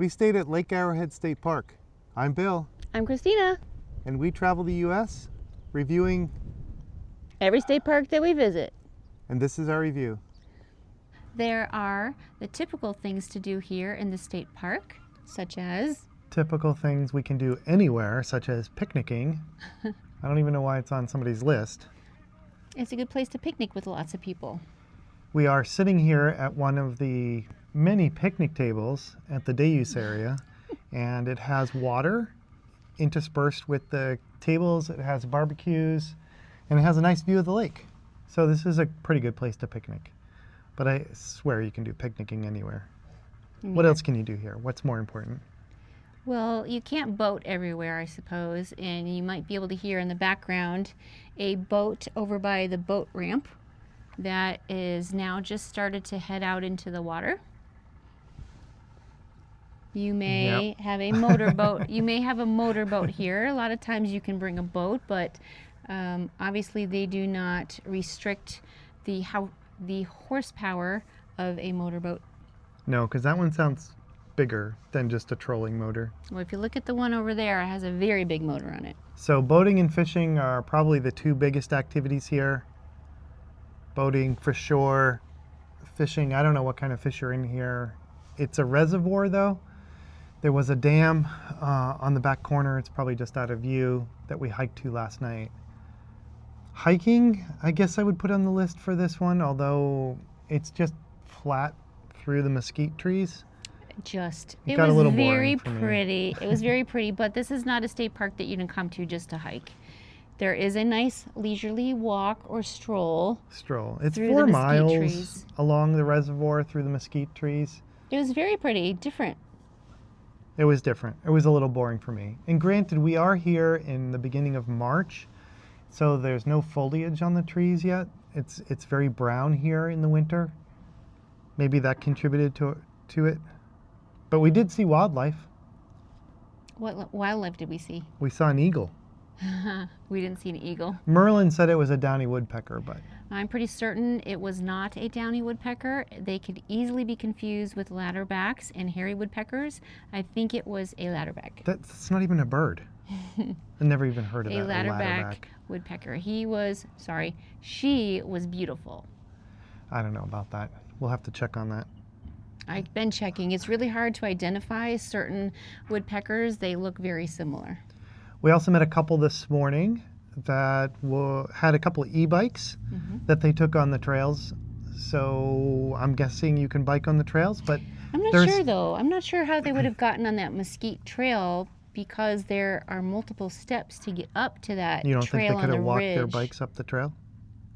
We stayed at Lake Arrowhead State Park. I'm Bill, I'm Christina. and we travel the U.S. reviewing, Every state park that we visit. and this is our review. There are the typical things to do here in the state park, such as Typical things we can do anywhere, such as picnicking. I don't even know why it's on somebody's list. it's a good place to picnic with lots of people. We are sitting here at one of the many picnic tables at the day use area, and it has water interspersed with the tables. It has barbecues, and it has a nice view of the lake. So this is a pretty good place to picnic. But I swear you can do picnicking anywhere. What else can you do here? What's more important? Well, you can't boat everywhere, I suppose, and you might be able to hear in the background a boat over by the boat ramp that is now just started to head out into the water. You may have a motorboat. You may have a motorboat here. A lot of times you can bring a boat, but obviously they do not restrict the horsepower of a motorboat. No, because that one sounds bigger than just a trolling motor. Well, if you look at the one over there, it has a very big motor on it. So boating and fishing are probably the two biggest activities here. Boating for sure. Fishing, I don't know what kind of fish are in here. It's a reservoir though. There was a dam on the back corner. It's probably just out of view that we hiked to last night. Hiking, I guess I would put on the list for this one, although it's just flat through the mesquite trees. It got a was little very boring for me. pretty. It was very pretty, but this is not a state park that you can come to just to hike. There is a nice leisurely walk or stroll. It's through 4 the mesquite miles trees. along the reservoir through the mesquite trees. It was very pretty, different. It was different. It was a little boring for me. And granted, we are here in the beginning of March, so there's no foliage on the trees yet. It's very brown here in the winter. Maybe that contributed to it. But we did see wildlife. What wildlife did we see? We saw an eagle. We didn't see an eagle. Merlin said it was a downy woodpecker, but I'm pretty certain it was not a downy woodpecker. They could easily be confused with ladderbacks and hairy woodpeckers. I think it was a ladderback. that's not even a bird. I never even heard of A that. ladderback woodpecker. She was beautiful. I don't know about that. We'll have to check on that. I've been checking. It's really hard to identify certain woodpeckers. They look very similar. We also met a couple this morning that had a couple of e-bikes that they took on the trails. So I'm guessing you can bike on the trails, but I'm not sure though. I'm not sure how they would have gotten on that mesquite trail because there are multiple steps to get up to that you don't trail think they could on have the walked ridge. their bikes up the trail?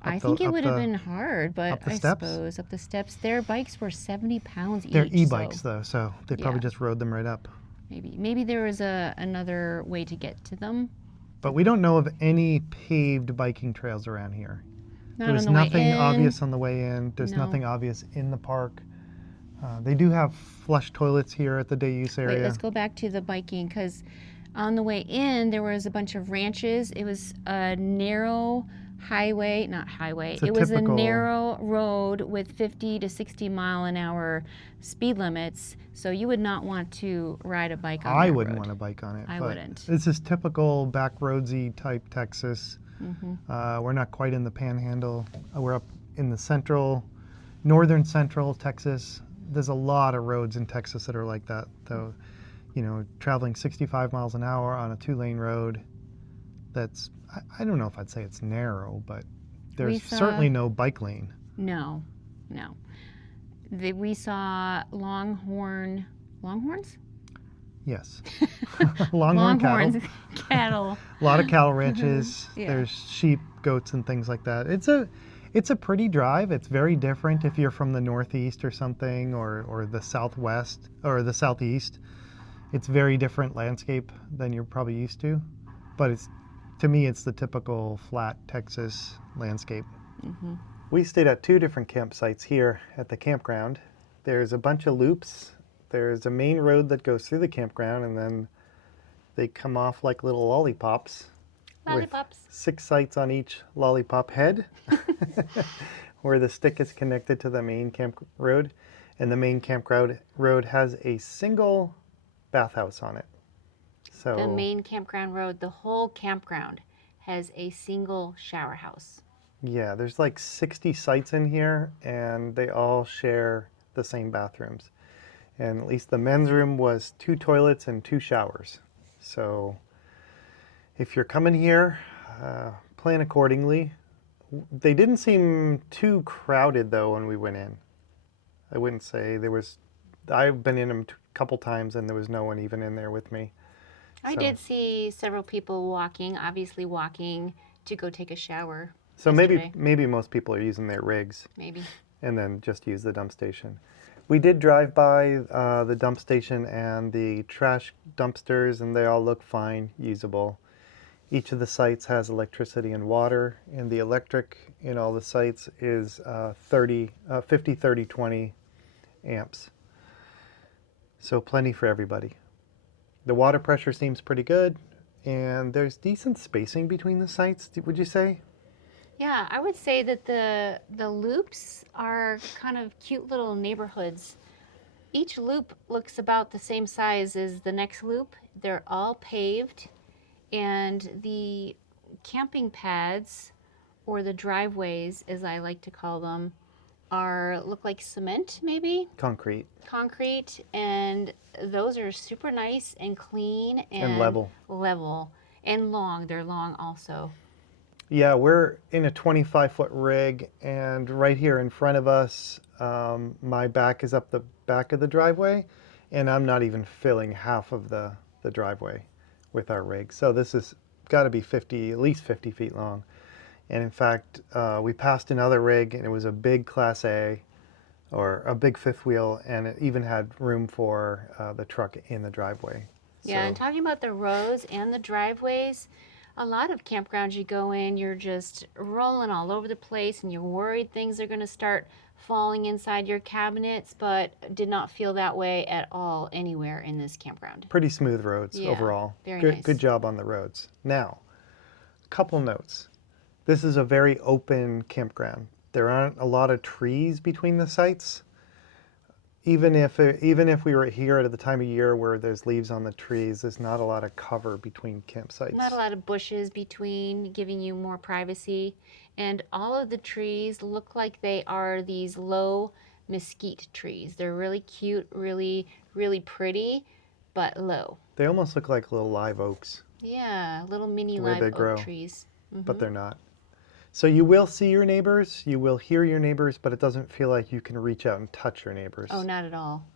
I think it would have been hard, but up the I steps? suppose up the steps. Their bikes were 70 pounds each. They're e-bikes though, so they probably just rode them right up. Maybe there was another way to get to them. But we don't know of any paved biking trails around here. Not There was on the way nothing in. obvious on the way in. There's No. nothing obvious in the park. They do have flush toilets here at the day use area. Wait, let's go back to the biking because on the way in there was a bunch of ranches. It was a narrow highway, not highway. It was a narrow road with 50 to 60 mile an hour speed limits. So you would not want to ride a bike on that I wouldn't road. want to bike on it. I but wouldn't. This is typical back roadsy type Texas. We're not quite in the panhandle. We're up in the northern central Texas. There's a lot of roads in Texas that are like that, though. You know, traveling 65 miles an hour on a 2-lane road. That's, I don't know if I'd say it's narrow, but there's certainly no bike lane. No. We saw longhorns? Yes. Longhorn cattle. A lot of cattle ranches. Yeah. There's sheep, goats, and things like that. It's a pretty drive. It's very different if you're from the Northeast or something, or the Southwest or the Southeast. It's very different landscape than you're probably used to. But to me, it's the typical flat Texas landscape. We stayed at 2 different campsites here at the campground. There's a bunch of loops. There's a main road that goes through the campground, and then they come off like little lollipops. Lollipops. With 6 sites on each lollipop head, where the stick is connected to the main camp road. And the main campground road has a single bathhouse on it. So The main campground road, the whole campground has a single shower house. yeah, there's like 60 sites in here, and they all share the same bathrooms. And at least the men's room was 2 toilets and 2 showers. So if you're coming here, plan accordingly. They didn't seem too crowded though when we went in. I wouldn't say there was. I've been in them a couple times and there was no one even in there with me. I did see several people obviously walking to go take a shower. So yesterday. maybe most people are using their rigs. Maybe. And then just use the dump station. We did drive by the dump station and the trash dumpsters, and they all look fine, usable. Each of the sites has electricity and water, and the electric in all the sites is 50, 30, 20 amps. So plenty for everybody. The water pressure seems pretty good, and there's decent spacing between the sites, would you say? Yeah, I would say that the loops are kind of cute little neighborhoods. Each loop looks about the same size as the next loop. They're all paved, and the camping pads, or the driveways, as I like to call them, look like cement, maybe Concrete. And those are super nice and clean And level and long. They're long also. Yeah, we're in a 25-foot rig, and right here in front of us, my back is up the back of the driveway, and I'm not even filling half of the driveway with our rig. So this has got to be at least 50 feet long. And in fact, we passed another rig, and it was a big Class A, or a big fifth wheel, and it even had room for the truck in the driveway. Yeah, So, and talking about the roads and the driveways, a lot of campgrounds you go in, you're just rolling all over the place, and you're worried things are going to start falling inside your cabinets, but did not feel that way at all anywhere in this campground. pretty smooth roads Yeah, overall. very Good, nice. good job on the roads. Now, a couple notes. This is a very open campground. There aren't a lot of trees between the sites. Even if we were here at the time of year where there's leaves on the trees, there's not a lot of cover between campsites. Not a lot of bushes between, giving you more privacy. And all of the trees look like they are these low mesquite trees. They're really cute, really, really pretty, but low. They almost look like little live oaks, Yeah, little mini The way live they oak grow. trees. but they're not. So you will see your neighbors, you will hear your neighbors, but it doesn't feel like you can reach out and touch your neighbors. Oh, not at all.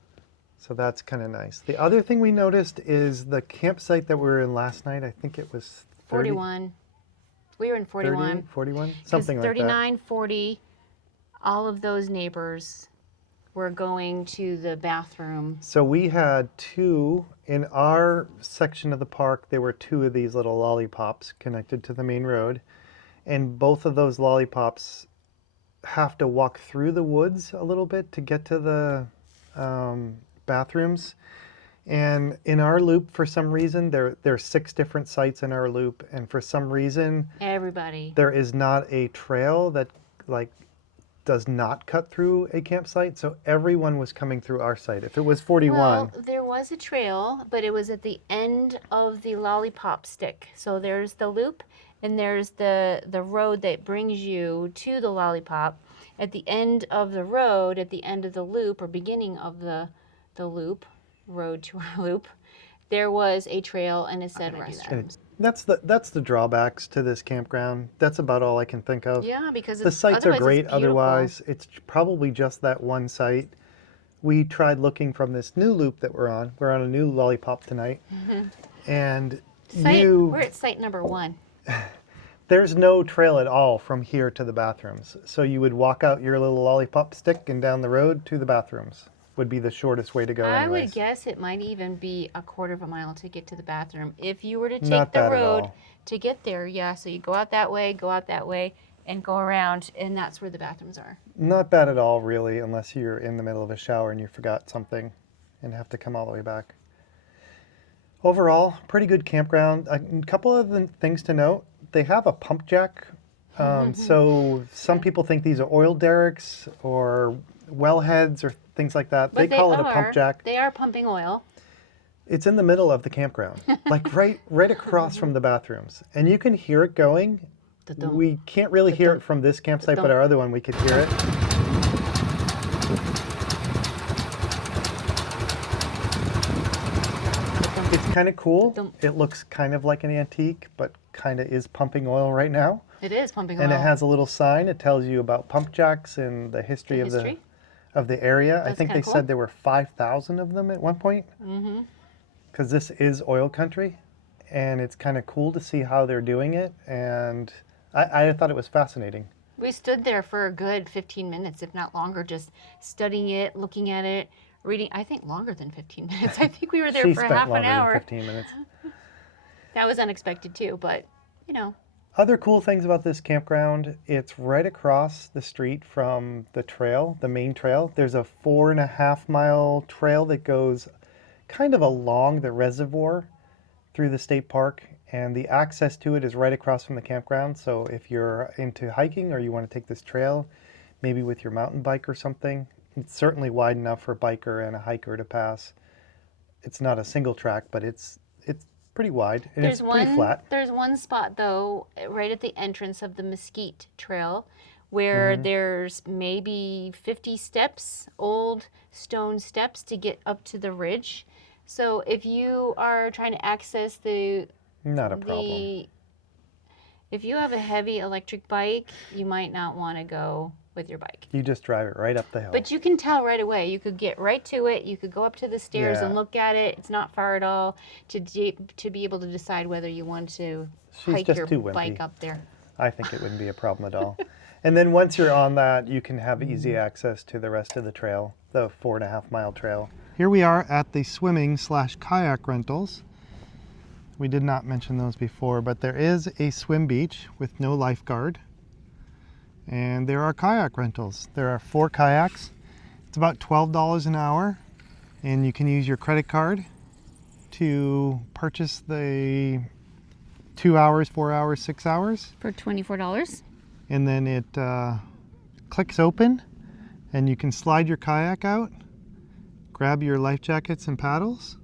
So that's kind of nice. The other thing we noticed is the campsite that we were in last night, I think it was 30, 41. We were in 41. 38, 41, something like that. 39, 40, all of those neighbors were going to the bathroom. So we had 2, in our section of the park, there were 2 of these little lollipops connected to the main road. And both of those lollipops have to walk through the woods a little bit to get to the bathrooms. And in our loop, for some reason, there are 6 different sites in our loop. And for some reason, Everybody. there is not a trail that does not cut through a campsite. So everyone was coming through our site. If it was 41, Well, there was a trail, but it was at the end of the lollipop stick. So there's the loop, and there's the road that brings you to the lollipop. At the end of the road, at the end of the loop, or beginning of the loop, road to our loop, there was a trail, and it said restrooms. that's the drawbacks to this campground. That's about all I can think of. Yeah, because The sites are otherwise great it's beautiful. otherwise. It's probably just that one site. We tried looking from this new loop that we're on. We're on a new lollipop tonight. And We're at site number 1. there's no trail at all from here to the bathrooms. So you would walk out your little lollipop stick and down the road to the bathrooms would be the shortest way to go I anyways. would guess it might even be a quarter of a mile to get to the bathroom. If you were to take Not the bad at road all. to get there, yeah, so you go out that way, and go around, and that's where the bathrooms are. Not bad at all, really, unless you're in the middle of a shower and you forgot something and have to come all the way back. Overall, pretty good campground. A couple of the things to note, they have a pump jack. So some people think these are oil derricks or wellheads or things like that. But they call it a pump jack. They are pumping oil. It's in the middle of the campground, like right across from the bathrooms. And you can hear it going. Da-dum. We can't really hear it from this campsite, but our other one, we could hear it. It's kind of cool. It looks kind of like an antique, but kind of is pumping oil right now. It is pumping oil. And it has a little sign. It tells you about pump jacks and the history of the area. That's I think they cool. said there were 5,000 of them at one point. Mm-hmm. Because this is oil country, and it's kind of cool to see how they're doing it. And I thought it was fascinating. We stood there for a good 15 minutes, if not longer, just studying it, looking at it, reading. I think longer than 15 minutes. I think we were there for half an hour. Than 15 minutes. That was unexpected too, but you know. Other cool things about this campground, it's right across the street from the trail, the main trail. There's a 4.5-mile trail that goes kind of along the reservoir through the state park, and the access to it is right across from the campground. So if you're into hiking or you want to take this trail, maybe with your mountain bike or something, it's certainly wide enough for a biker and a hiker to pass. It's not a single track, but it's pretty wide and it's pretty flat. There's one spot though, right at the entrance of the Mesquite Trail, where there's maybe 50 steps, old stone steps to get up to the ridge. So if you are trying to access not a problem. If you have a heavy electric bike, you might not want to go with your bike. You just drive it right up the hill. But you can tell right away. You could get right to it. You could go up to the stairs and look at it. It's not far at all to be able to decide whether you want to hike your bike up there. I think it wouldn't be a problem at all. And then once you're on that, you can have easy access to the rest of the trail, the 4.5-mile trail. Here we are at the swimming/kayak rentals. We did not mention those before, but there is a swim beach with no lifeguard. And there are kayak rentals. There are 4 kayaks. It's about $12 an hour. And you can use your credit card to purchase the 2 hours, 4 hours, 6 hours. For $24. And then it clicks open and you can slide your kayak out, grab your life jackets and paddles,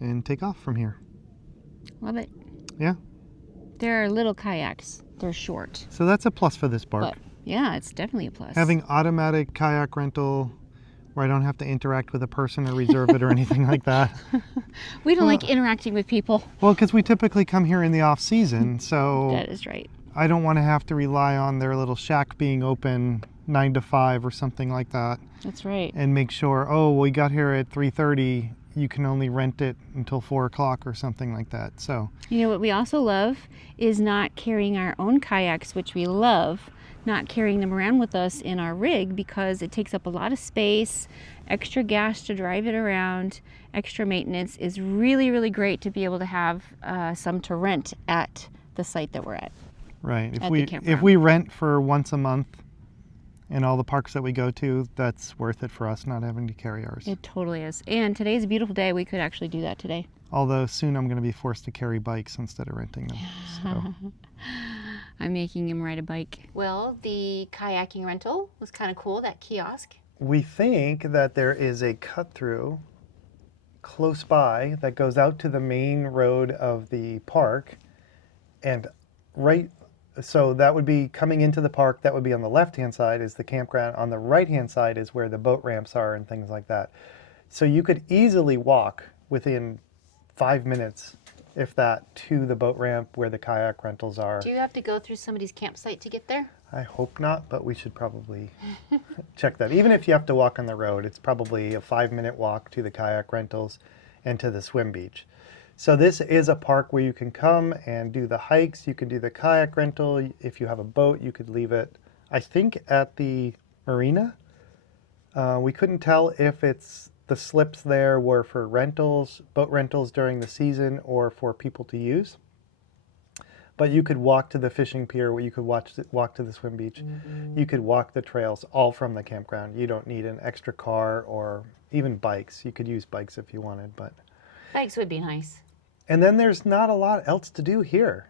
and take off from here. Love it. Yeah. There are little kayaks. They're short. So that's a plus for this park. But, yeah, it's definitely a plus. Having automatic kayak rental where I don't have to interact with a person or reserve it or anything like that. We don't like interacting with people. Well, because we typically come here in the off season, so that is right. I don't want to have to rely on their little shack being open 9 to 5 or something like that. That's right. And make sure, we got here at 3:30. You can only rent it until 4 o'clock or something like that. So, you know what we also love is not carrying our own kayaks, which we love, not carrying them around with us in our rig because it takes up a lot of space, extra gas to drive it around, extra maintenance. Is really, really great to be able to have some to rent at the site that we're at. Right. If we rent for once a month in all the parks that we go to, that's worth it for us not having to carry ours. It totally is. And today's a beautiful day. We could actually do that today. Although soon I'm going to be forced to carry bikes instead of renting them. So. I'm making him ride a bike. Well, the kayaking rental was kind of cool, that kiosk. We think that there is a cut-through close by that goes out to the main road of the park. And so that would be coming into the park. That would be on the left-hand side is the campground. On the right-hand side is where the boat ramps are and things like that. So you could easily walk within 5 minutes, if that, to the boat ramp where the kayak rentals are. Do you have to go through somebody's campsite to get there? I hope not, but we should probably check that. Even if you have to walk on the road, it's probably a 5-minute walk to the kayak rentals and to the swim beach. So this is a park where you can come and do the hikes. You can do the kayak rental. If you have a boat, you could leave it, I think, at the marina. We couldn't tell if the slips there were for rentals, boat rentals during the season, or for people to use. But you could walk to the fishing pier, you could walk to the swim beach. Mm-hmm. You could walk the trails all from the campground. You don't need an extra car or even bikes. You could use bikes if you wanted, but... Bikes would be nice. And then there's not a lot else to do here.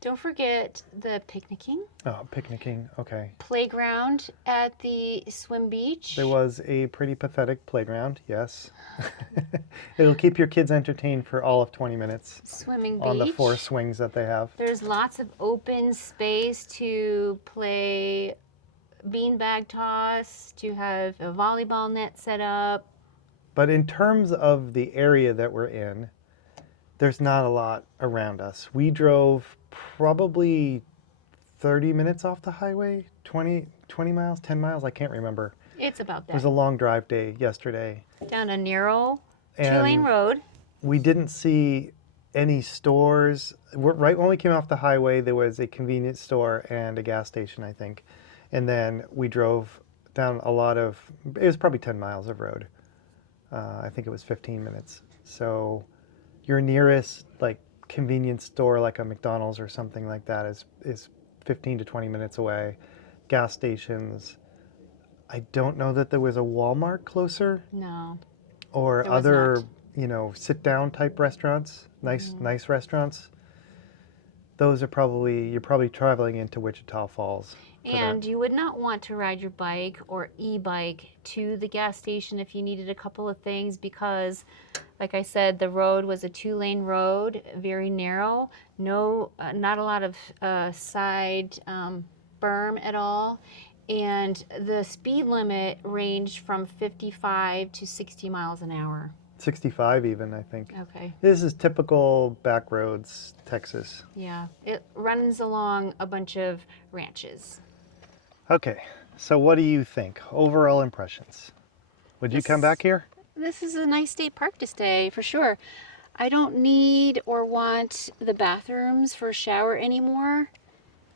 Don't forget the picnicking. Oh, picnicking. Okay. Playground at the swim beach. There was a pretty pathetic playground, yes. It'll keep your kids entertained for all of 20 minutes Swimming on the beach. 4 swings that they have. There's lots of open space to play beanbag toss, to have a volleyball net set up. But in terms of the area that we're in, there's not a lot around us. We drove probably 30 minutes off the highway, 20 miles, 10 miles, I can't remember. It's about It was that. a long drive day yesterday. Down a narrow And two-lane road. we didn't see any stores. Right when we came off the highway, there was a convenience store and a gas station, I think. And then we drove down it was probably 10 miles of road. I think it was 15 minutes. So your nearest like convenience store, like a McDonald's or something like that, is 15 to 20 minutes away. Gas stations. I don't know that there was a Walmart closer No. or There was other, not. sit-down type restaurants, nice restaurants. Those are you're probably traveling into Wichita Falls. And you would not want to ride your bike or e-bike to the gas station if you needed a couple of things because, like I said, the road was a two-lane road, very narrow, not a lot of side berm at all, and the speed limit ranged from 55 to 60 miles an hour. 65 even, I think. Okay. This is typical back roads, Texas. Yeah, it runs along a bunch of ranches. Okay, so what do you think? Overall impressions. Would you come back here? This is a nice state park to stay, for sure. I don't need or want the bathrooms for a shower anymore.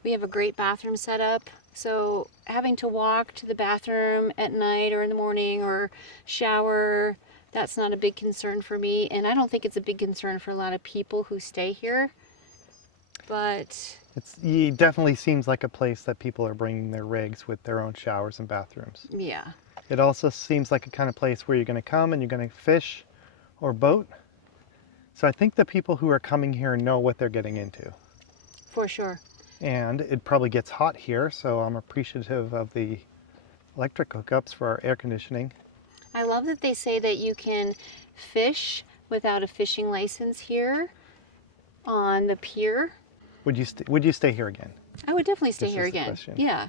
We have a great bathroom set up, so having to walk to the bathroom at night or in the morning or shower, that's not a big concern for me, and I don't think it's a big concern for a lot of people who stay here. But It definitely seems like a place that people are bringing their rigs with their own showers and bathrooms. yeah, It also seems like a kind of place where you're going to come and you're going to fish or boat. So I think the people who are coming here know what they're getting into. for sure. And it probably gets hot here, so I'm appreciative of the electric hookups for our air conditioning. I love that they say that you can fish without a fishing license here on the pier. Would you stay here again? I would definitely stay This here is the again. question. Yeah.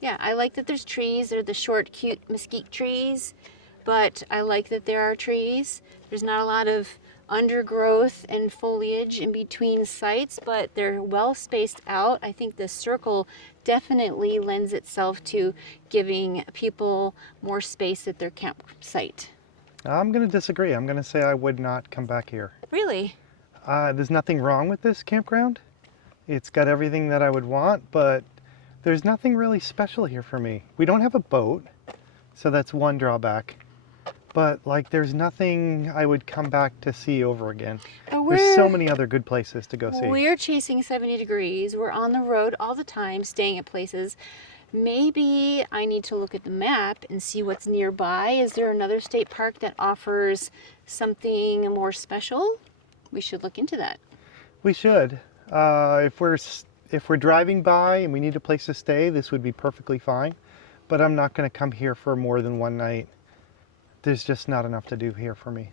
Yeah, I like that there's trees. They're the short, cute mesquite trees, but I like that there are trees. There's not a lot of undergrowth and foliage in between sites, but they're well spaced out. I think the circle definitely lends itself to giving people more space at their campsite. I'm going to disagree. I'm going to say I would not come back here. Really? There's nothing wrong with this campground. It's got everything that I would want, but there's nothing really special here for me. We don't have a boat, so that's one drawback. But there's nothing I would come back to see over again. There's so many other good places to go see. We're chasing 70 degrees. We're on the road all the time, staying at places. Maybe I need to look at the map and see what's nearby. Is there another state park that offers something more special? We should look into that. We should. If we're driving by and we need a place to stay, this would be perfectly fine. But I'm not going to come here for more than one night. There's just not enough to do here for me.